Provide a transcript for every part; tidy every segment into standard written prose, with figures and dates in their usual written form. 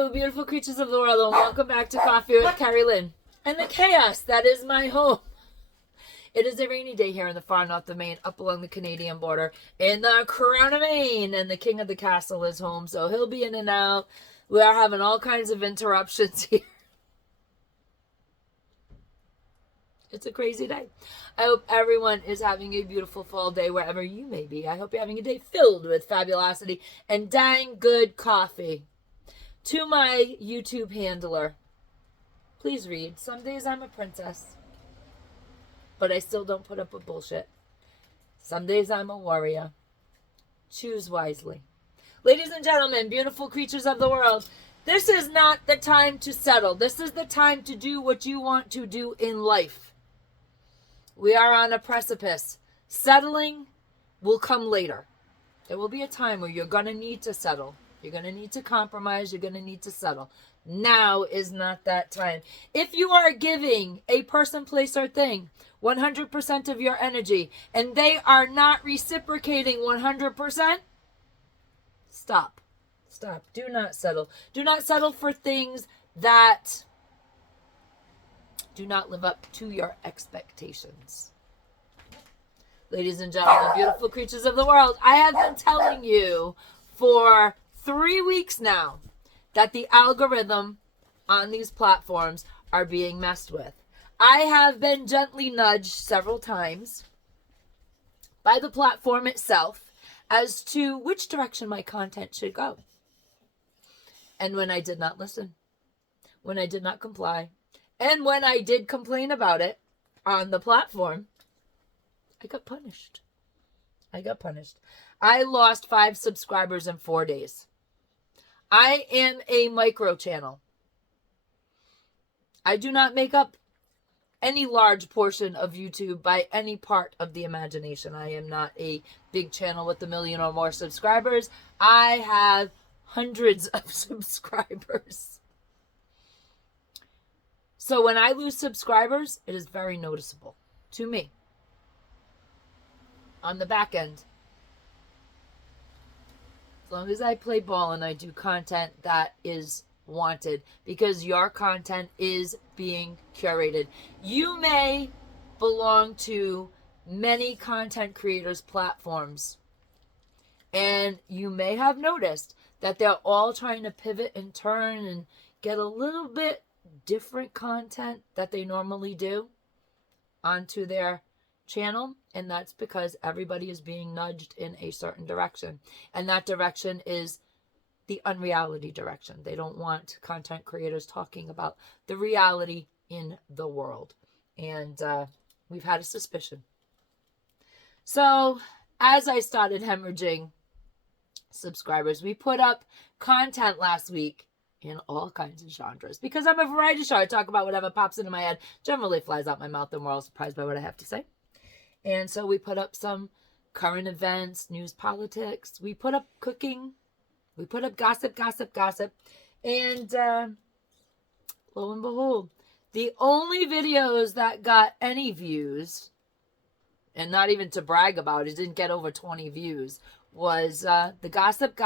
Hello, beautiful creatures of the world, and welcome back to Coffee with Kerri-Lynn and the chaos that is my home. It is a rainy day here in the far north of Maine, up along the Canadian border, in the crown of Maine, and the king of the castle is home, so he'll be in and out. We are having all kinds of interruptions here. It's a crazy day. I hope everyone is having a beautiful fall day wherever you may be. I hope you're having a day filled with fabulosity and dang good coffee. To my YouTube handler, please read. Some days I'm a princess, but I still don't put up with bullshit. Some days I'm a warrior. Choose wisely. Ladies and gentlemen, beautiful creatures of the world, this is not the time to settle. This is the time to do what you want to do in life. We are on a precipice. Settling will come later. There will be a time where you're going to need to settle. You're going to need to compromise. You're going to need to settle. Now is not that time. If you are giving a person, place, or thing 100% of your energy and they are not reciprocating 100%, stop. Stop. Do not settle. Do not settle for things that do not live up to your expectations. Ladies and gentlemen, beautiful creatures of the world, I have been telling you for 3 weeks now that the algorithm on these platforms are being messed with. I have been gently nudged several times by the platform itself as to which direction my content should go. And when I did not listen, when I did not comply, and when I did complain about it on the platform, I got punished. I lost 5 subscribers in 4 days. I am a micro channel. I do not make up any large portion of YouTube by any part of the imagination. I am not a big channel with 1 million or more subscribers. I have hundreds of subscribers. So when I lose subscribers, it is very noticeable to me. On the back end, as long as I play ball and I do content that is wanted, because your content is being curated. You may belong to many content creators' platforms, and you may have noticed that they're all trying to pivot and turn and get a little bit different content that they normally do onto their channel, and that's because everybody is being nudged in a certain direction, and that direction is the unreality direction. They don't want content creators talking about the reality in the world, and we've had a suspicion. So as I started hemorrhaging subscribers, we put up content last week in all kinds of genres, because I'm a variety show. I talk about whatever pops into my head, generally flies out my mouth, and we're all surprised by what I have to say. And so we put up some current events, news, politics. We put up cooking. We put up gossip. And lo and behold, the only videos that got any views, and not even to brag about it, didn't get over 20 views, was the gossip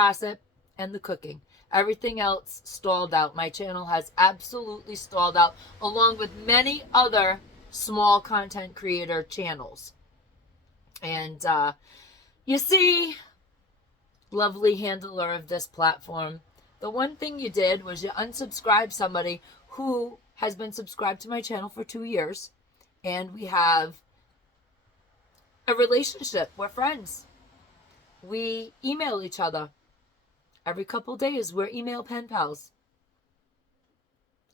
and the cooking. Everything else stalled out. My channel has absolutely stalled out, along with many other small content creator channels. And you see, lovely handler of this platform, the one thing you did was you unsubscribed somebody who has been subscribed to my channel for 2 years, and we have a relationship. We're friends. We email each other every couple days. We're email pen pals,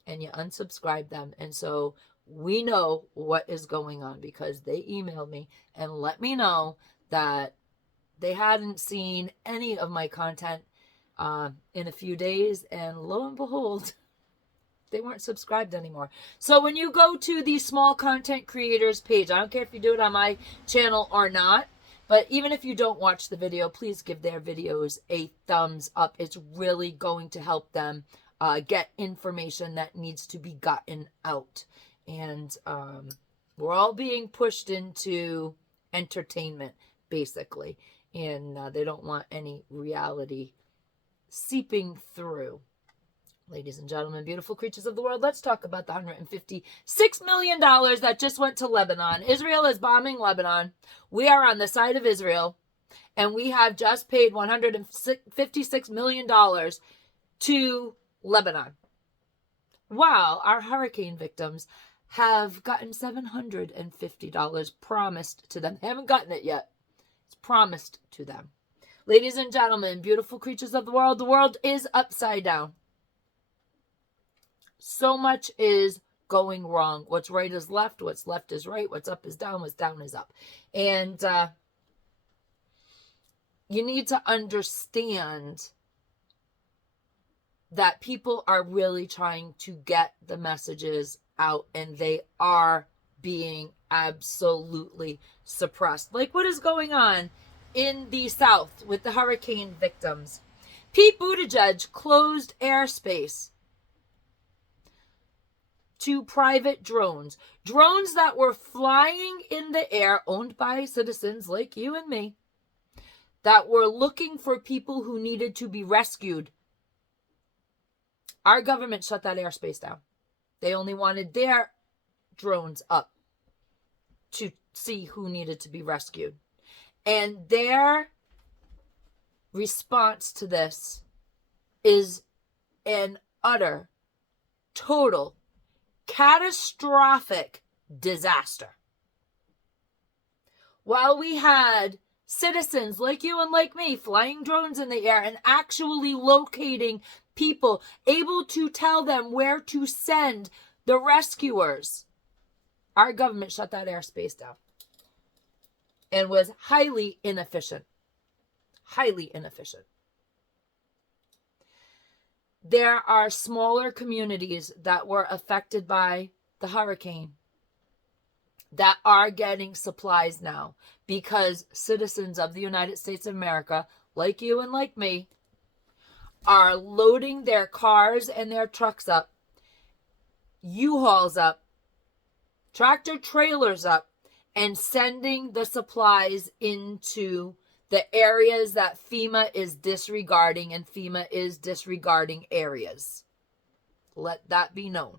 and you unsubscribe them. And so we know what is going on, because they emailed me and let me know that they hadn't seen any of my content in a few days, and lo and behold, they weren't subscribed anymore. So when you go to the small content creators page, I don't care if you do it on my channel or not, but even if you don't watch the video, please give their videos a thumbs up. It's really going to help them get information that needs to be gotten out. And we're all being pushed into entertainment, basically. And they don't want any reality seeping through. Ladies and gentlemen, beautiful creatures of the world, let's talk about the $156 million that just went to Lebanon. Israel is bombing Lebanon. We are on the side of Israel, and we have just paid $156 million to Lebanon, while our hurricane victims have gotten $750 promised to them. They haven't gotten it yet. It's promised to them. Ladies and gentlemen, beautiful creatures of the world is upside down. So much is going wrong. What's right is left. What's left is right. What's up is down. What's down is up. And you need to understand that people are really trying to get the messages out, and they are being absolutely suppressed. Like what is going on in the South with the hurricane victims. Pete Buttigieg closed airspace to private drones that were flying in the air, owned by citizens like you and me, that were looking for people who needed to be rescued. Our government shut that airspace down. They only wanted their drones up to see who needed to be rescued. And their response to this is an utter, total, catastrophic disaster. While we had citizens like you and like me flying drones in the air and actually locating people, able to tell them where to send the rescuers, our government shut that airspace down and was highly inefficient. Highly inefficient. There are smaller communities that were affected by the hurricane that are getting supplies now because citizens of the United States of America, like you and like me, are loading their cars and their trucks up, U-Hauls up, tractor trailers up, and sending the supplies into the areas that FEMA is disregarding, and FEMA is disregarding areas. Let that be known.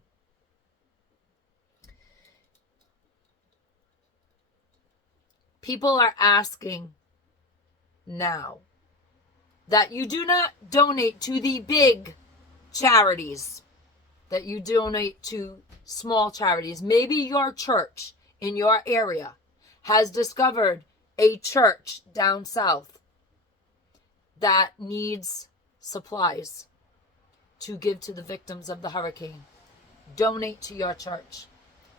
People are asking now that you do not donate to the big charities, that you donate to small charities. Maybe your church in your area has discovered a church down south that needs supplies to give to the victims of the hurricane. Donate to your church.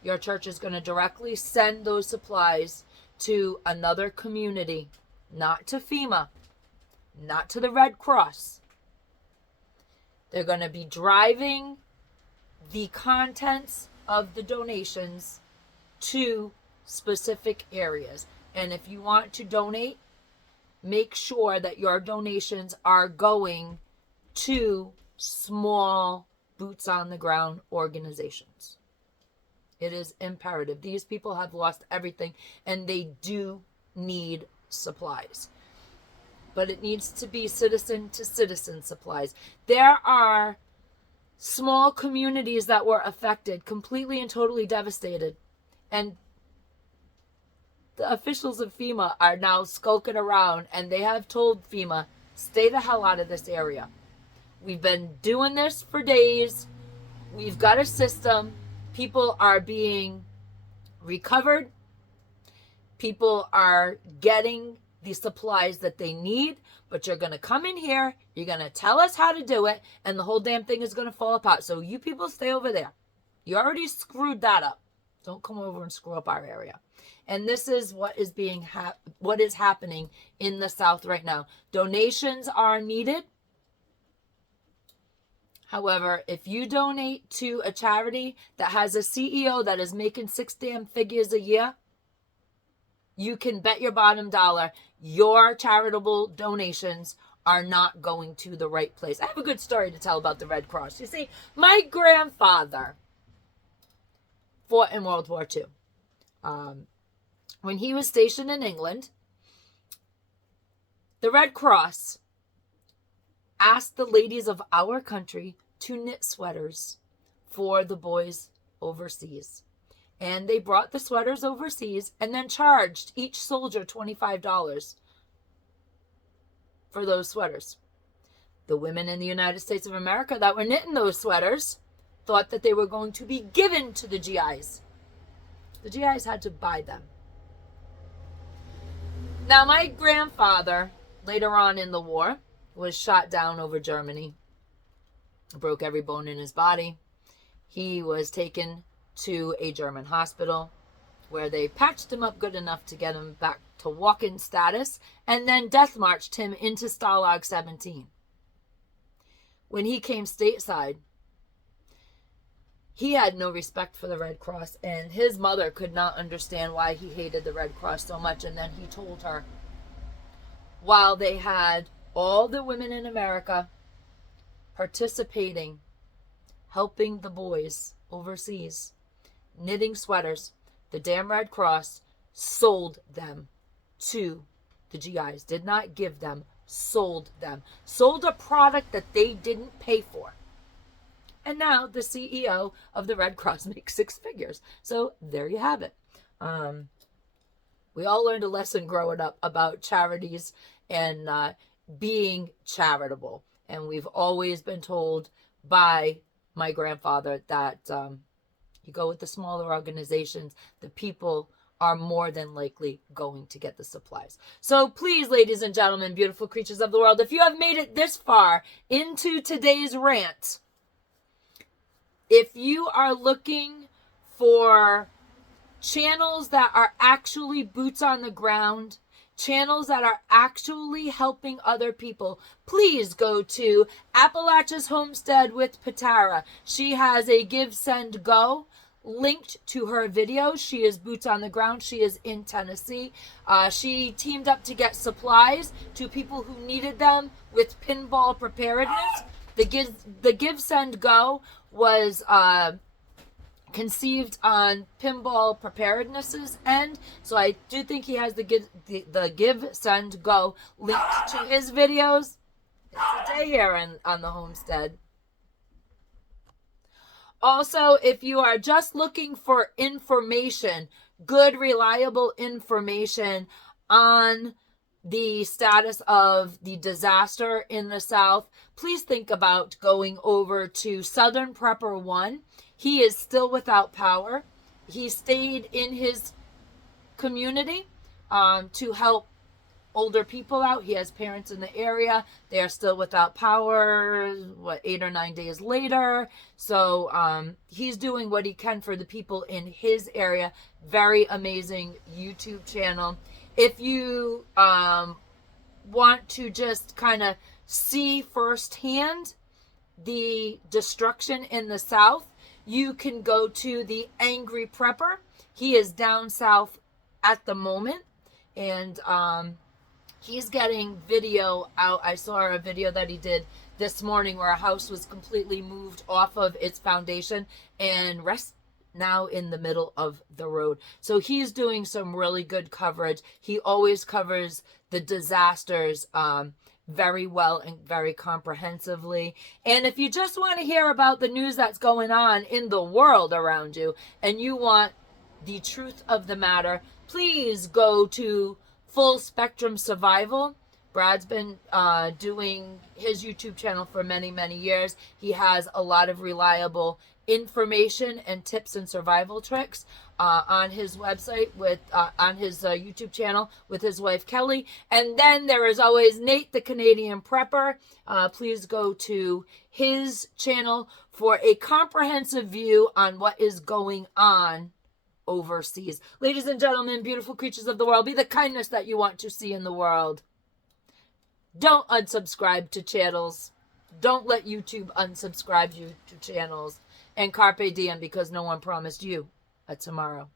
Your church is going to directly send those supplies to another community, not to FEMA, not to the Red Cross. They're going to be driving the contents of the donations to specific areas. And if you want to donate, make sure that your donations are going to small, boots on the ground organizations. It is imperative. These people have lost everything, and they do need supplies. But it needs to be citizen to citizen supplies. There are small communities that were affected, completely and totally devastated. And the officials of FEMA are now skulking around, and they have told FEMA, stay the hell out of this area. We've been doing this for days. We've got a system. People are being recovered. People are getting the supplies that they need, but you're going to come in here, you're going to tell us how to do it, and the whole damn thing is going to fall apart. So you people stay over there. You already screwed that up. Don't come over and screw up our area. And this is what is what is happening in the South right now. Donations are needed. However, if you donate to a charity that has a CEO that is making 6 damn figures a year, you can bet your bottom dollar your charitable donations are not going to the right place. I have a good story to tell about the Red Cross. You see, my grandfather fought in World War II. When he was stationed in England, the Red Cross asked the ladies of our country to knit sweaters for the boys overseas. And they brought the sweaters overseas and then charged each soldier $25 for those sweaters. The women in the United States of America that were knitting those sweaters thought that they were going to be given to the GIs. The GIs had to buy them. Now, my grandfather, later on in the war, was shot down over Germany. Broke every bone in his body. He was taken to a German hospital where they patched him up good enough to get him back to walk-in status and then death marched him into Stalag 17. When he came stateside, he had no respect for the Red Cross, and his mother could not understand why he hated the Red Cross so much. And then he told her, while they had all the women in America participating, helping the boys overseas, knitting sweaters, the damn Red Cross sold them to the GIs. Did not give them, sold them. Sold a product that they didn't pay for. And now the CEO of the Red Cross makes 6 figures. So there you have it. We all learned a lesson growing up about charities and being charitable. And we've always been told by my grandfather that you go with the smaller organizations, the people are more than likely going to get the supplies. So please, ladies and gentlemen, beautiful creatures of the world, if you have made it this far into today's rant, if you are looking for channels that are actually boots on the ground, channels that are actually helping other people, please go to Appalachia's Homestead with Patara. She has a Give, Send, Go linked to her video. She is boots on the ground. She is in Tennessee. She teamed up to get supplies to people who needed them with pinball preparedness. The Give, Send, Go was conceived on pinball preparedness's end, so I do think he has the Give, Send, Go linked to his videos. It's a day here on the homestead. Also, if you are just looking for information, good, reliable information on the status of the disaster in the South, please think about going over to Southern Prepper 1. He is still without power. He stayed in his community to help older people out. He has parents in the area. They are still without power, 8 or 9 days later. So he's doing what he can for the people in his area. Very amazing YouTube channel. If you want to just kind of see firsthand the destruction in the South, you can go to the Angry Prepper. He is down south at the moment, and he's getting video out. I saw a video that he did this morning where a house was completely moved off of its foundation and rests now in the middle of the road. So he's doing some really good coverage. He always covers the disasters very well and very comprehensively. And if you just want to hear about the news that's going on in the world around you and you want the truth of the matter, please go to Full Spectrum Survival. Brad's been doing his YouTube channel for many, many years. He has a lot of reliable information and tips and survival tricks on his website on his YouTube channel with his wife Kelly. And then there is always Nate the Canadian Prepper. Please go to his channel for a comprehensive view on what is going on overseas. Ladies and gentlemen, beautiful creatures of the world, be the kindness that you want to see in the world. Don't unsubscribe to channels. Don't let YouTube unsubscribe you to channels. And Carpe Diem, because no one promised you a tomorrow.